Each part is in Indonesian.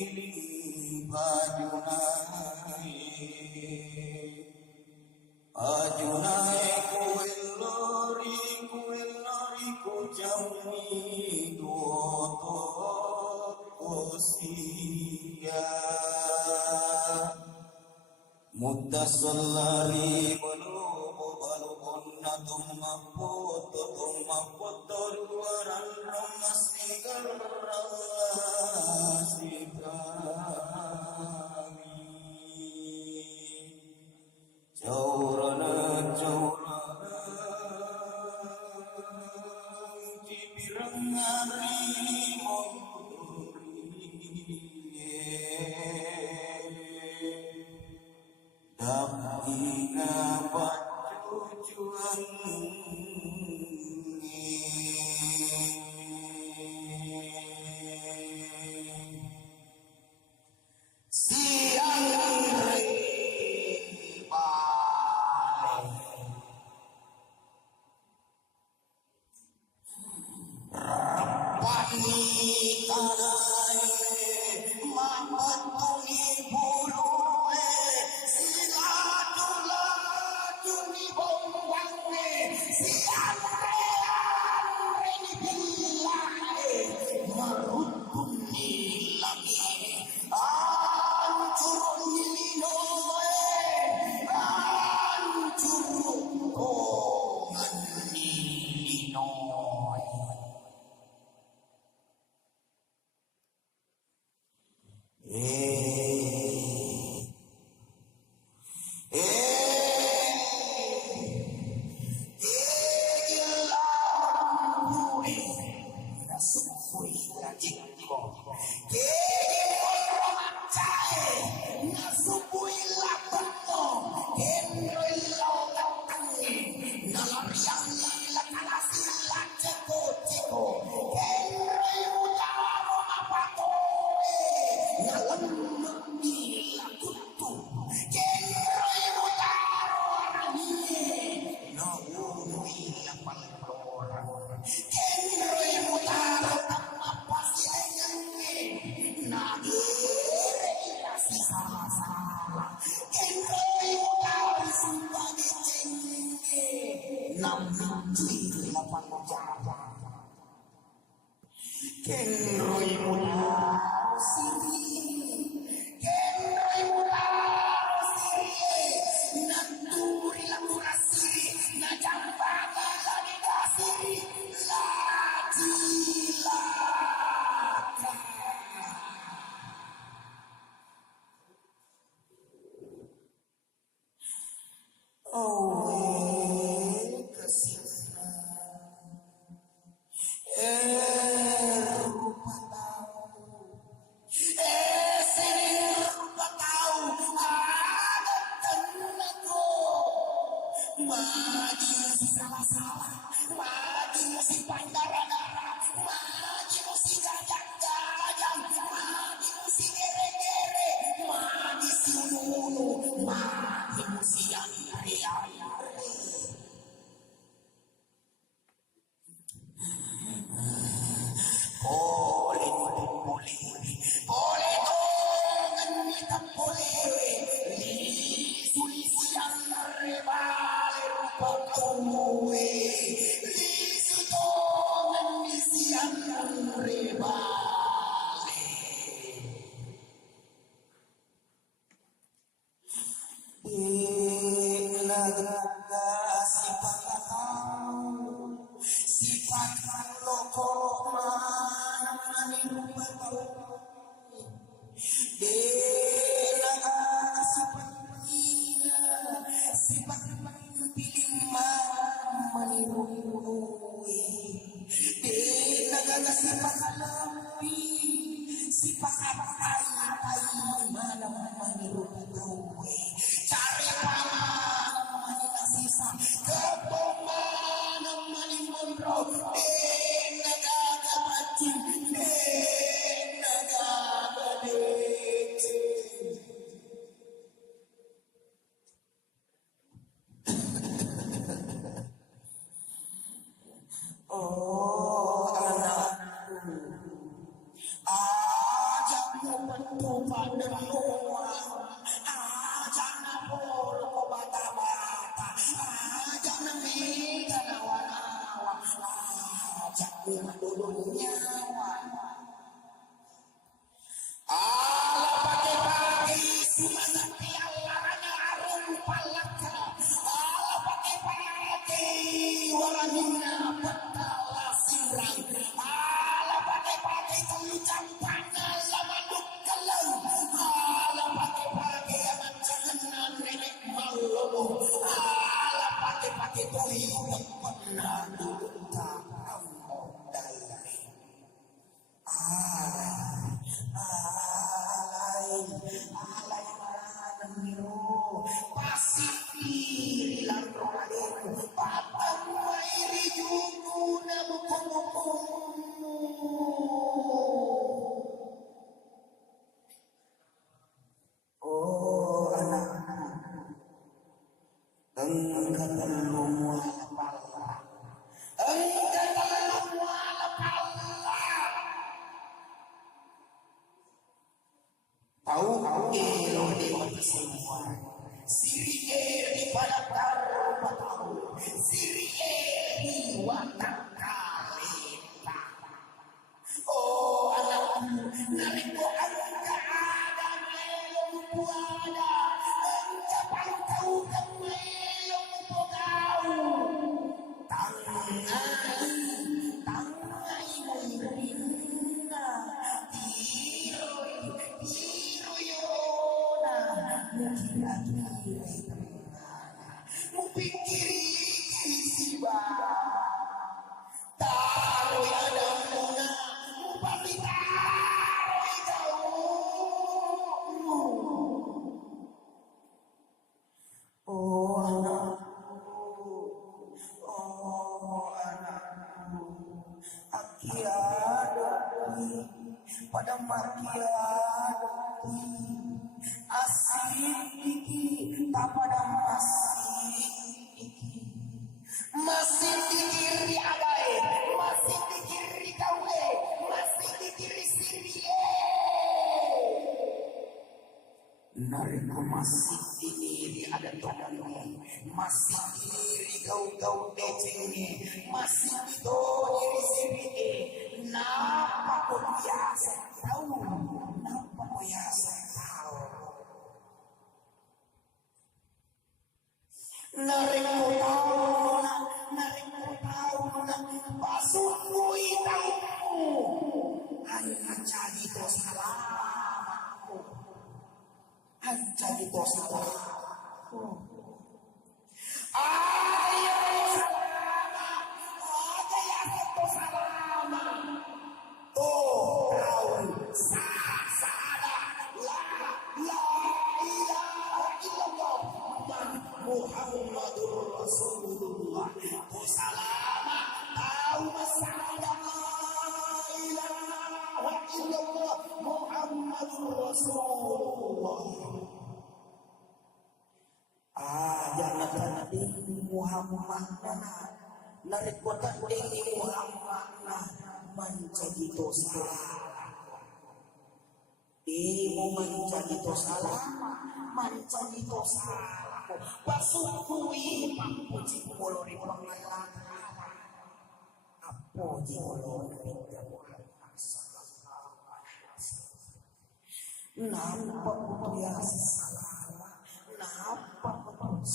giling Pajunai kuil lori ku jami doto kosia Mutasallari balu onna tumma luaran ramasigami Jaurana cibirang harimau Dapina pacucuan Sianre Bale Reppa'ni tanae Mabbettuni bulue Silacu-lacu bombangngge Sianre-anreni billae Maruttungni langie Ancuru'ni Linoe Ancuru'tongengni Linoe lempue Nasubbui lajekko Kegi monro maccae Nasubbui lapetno Nalemme'i laceko-ceko Nalemme'i lasisala-sala Nasubbui Kesi'na Rupa Tau Rupa Tau ada tenaga maju sisala-sala maju sipaddara-dara maju gajang-gajang maju siri'e maju unu maju Sianre-anreni boleh Sianre bale Rupa Tau Sianre bale Naga sipaddara-dara Nalemme'i Rupa Tau monro Oh anakku, ajakmu panua jana polo ko bata-bata jana mi ganawa-nawa jangan dulu nyawa ala pagi-pagi semana tialaranya arung palaka ala pagi-pagi walangina betala sirang ala pagi-pagi kelucang panah lamaduk kelau ala pagi-pagi aman jangan nenek malu ala pagi-pagi tuli pernah duduk tak dalai alay maniro pasipiri lang roalero patang may rijugo na mukumukumumu oh anak engkau belum wala pala engkau belum wala pala tahu elo di semua siri'e di padakar Rupa Tau siri'e di watak kalita oh anakku nariko angka ada melong puada angka pangkau kemelong pogau tangai mengerina Iroyona mukira-kira mupikiri kisiba taruh ada muna mupapitaruh jauh oh anakku aki ada pada makiadati asik iki tak pada masih dikiri adai masih dikiri kaue masih dikiri siri'e nariko masih dikiri ada tanae masih dikiri gau-gau decengnya masih dikiri siri'e napa kau biasa tahu napa kau biasa tahu nariko tahu pasukui tahu hanya jadi tosalamaku hanya jadi tosalamaku ada yang tosalama oh tahu sisala la ilaha illallah Muhammadur Rasulullah tosalama tahu masalah la ilaha illallah Muhammadur Rasulullah jangan nanti Muhammad nariko tanding Muhammad menjadi dosa mau menjadi dosa menjadi dosa pasukui papuji kolori pangailan apa kolori nampak putus salah nampak putus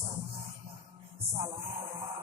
salah